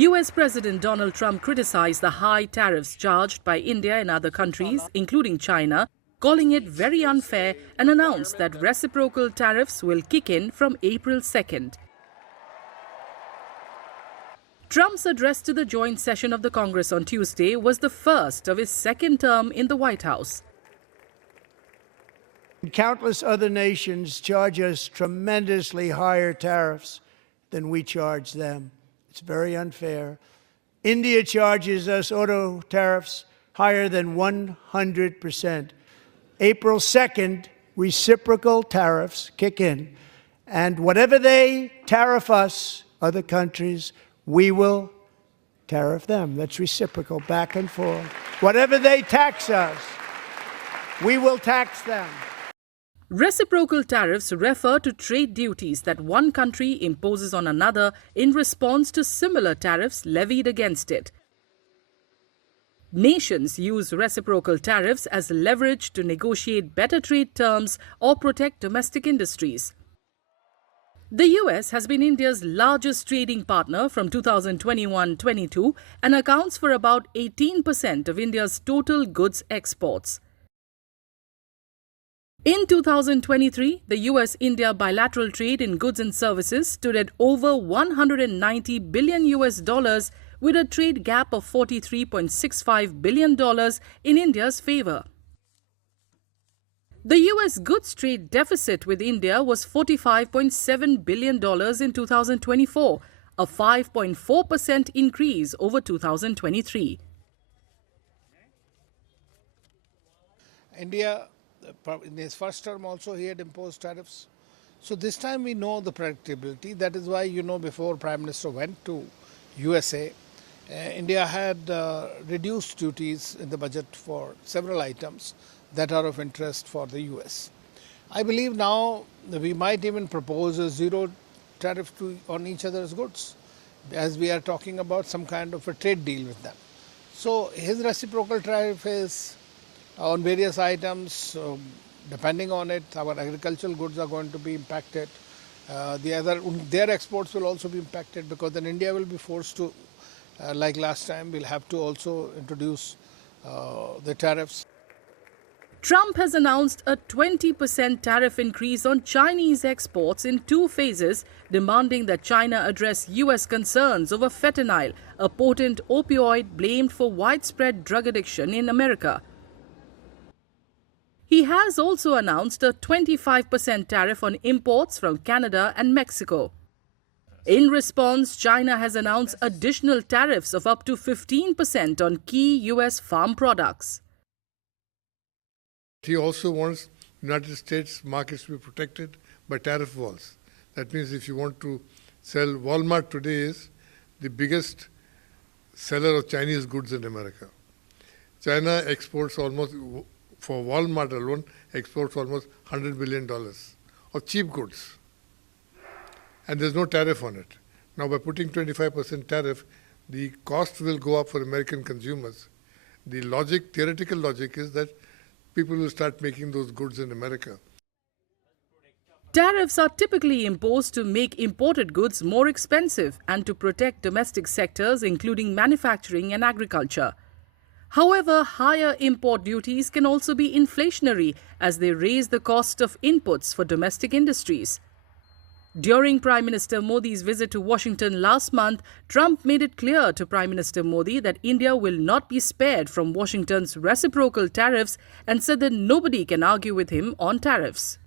US President Donald Trump criticized the high tariffs charged by India and other countries, including China, calling it very unfair, and announced that reciprocal tariffs will kick in from April 2nd. Trump's address to the joint session of the Congress on Tuesday was the first of his second term in the White House. Countless other nations charge us tremendously higher tariffs than we charge them. It's very unfair. India charges us auto tariffs higher than 100%. April 2nd, reciprocal tariffs kick in. And whatever they tariff us, other countries, we will tariff them. That's reciprocal, back and forth. Whatever they tax us, we will tax them. Reciprocal tariffs refer to trade duties that one country imposes on another in response to similar tariffs levied against it. Nations use reciprocal tariffs as leverage to negotiate better trade terms or protect domestic industries. The US has been India's largest trading partner from 2021-22 and accounts for about 18% of India's total goods exports. In 2023, the US-India bilateral trade in goods and services stood at over $190 billion with a trade gap of $43.65 billion in India's favor. The US goods trade deficit with India was $45.7 billion in 2024, a 5.4% increase over 2023. India, in his first term also, he had imposed tariffs. So this time we know the predictability. That is why, before Prime Minister went to USA, India had reduced duties in the budget for several items that are of interest for the US. I believe now we might even propose a zero tariff on each other's goods, as we are talking about some kind of a trade deal with them. So his reciprocal tariff is on various items. Depending on it, our agricultural goods are going to be impacted. Their exports will also be impacted, because then India will be forced to, like last time, we'll have to also introduce the tariffs. Trump has announced a 20% tariff increase on Chinese exports in 2 phases, demanding that China address US concerns over fentanyl, a potent opioid blamed for widespread drug addiction in America. He has also announced a 25% tariff on imports from Canada and Mexico. In response, China has announced additional tariffs of up to 15% on key US farm products. He also wants United States markets to be protected by tariff walls. That means if you want to sell, Walmart today is the biggest seller of Chinese goods in America. China exports almost, for Walmart alone, exports almost $100 billion of cheap goods. And there's no tariff on it. Now, by putting 25% tariff, the cost will go up for American consumers. The logic, theoretical logic, is that people will start making those goods in America. Tariffs are typically imposed to make imported goods more expensive and to protect domestic sectors, including manufacturing and agriculture. However, higher import duties can also be inflationary as they raise the cost of inputs for domestic industries. During Prime Minister Modi's visit to Washington last month, Trump made it clear to Prime Minister Modi that India will not be spared from Washington's reciprocal tariffs and said that nobody can argue with him on tariffs.